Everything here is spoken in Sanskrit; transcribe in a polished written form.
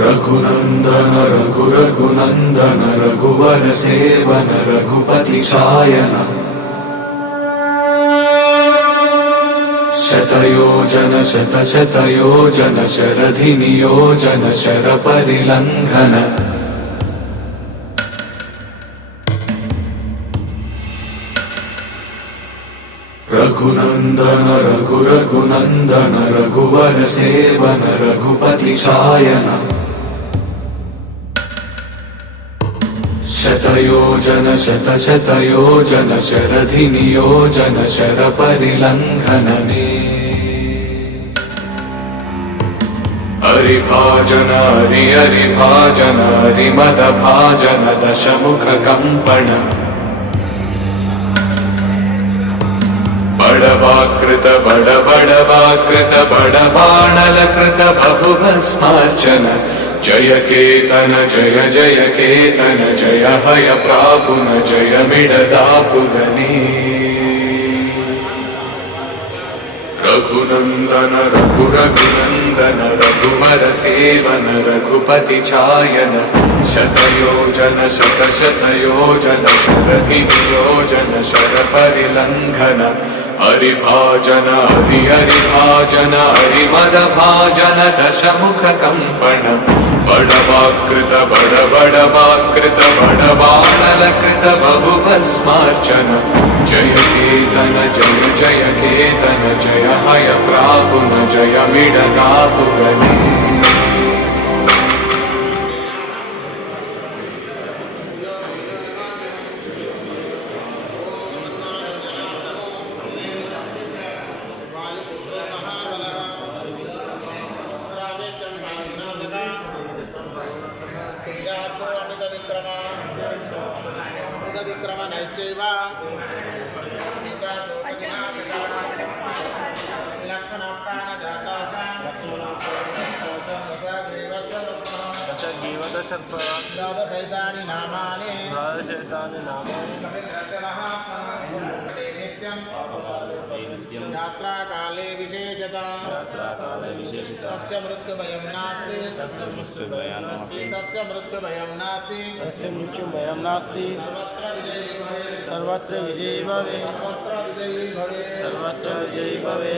रघुनंदन रघुरघुनंदन रघुवर सेवन रघुपति शायन शतयोजन शतशतयोजन शरधि नियोजन शर परिलंघन रघुनंदन रघुरघुनंदन रघुवर सेवन रघुपति शायन शतयोजन शतशतयोजन शरधि नियोजन शर परिलंघनने हरिभाजन हरि हरिभाजन हरिमदभाजन दशमुख कंपन बड़वाकृत बड़वाकृत बड़बाणलकृत बहुभस्मार्चन जय केतन जय जय केतन जय हय प्रापुन जय मिडदापुगनी रघुनंदन रघुरघुनंदन रघुवर सेवन रघुपति चायन शतयोजन शतशतयोजन शरधि नियोजन शर परिलंघन हरिभाजन हरि हरिभाजन हरिमदभाजन दशमुख कंपन बड़वाकृत बड़वाकृत बड़बाणलकृत बहुभस्मार्चन जय केतन जय जय केतन जय हय प्रापुन जय मिडदापुगनी द्वादशैतानि नामानि यात्राकाले विशेषतः तस्य मृत्युभयं नास्ति सर्वत्र विजयी भवे सर्वत्र विजयी भवे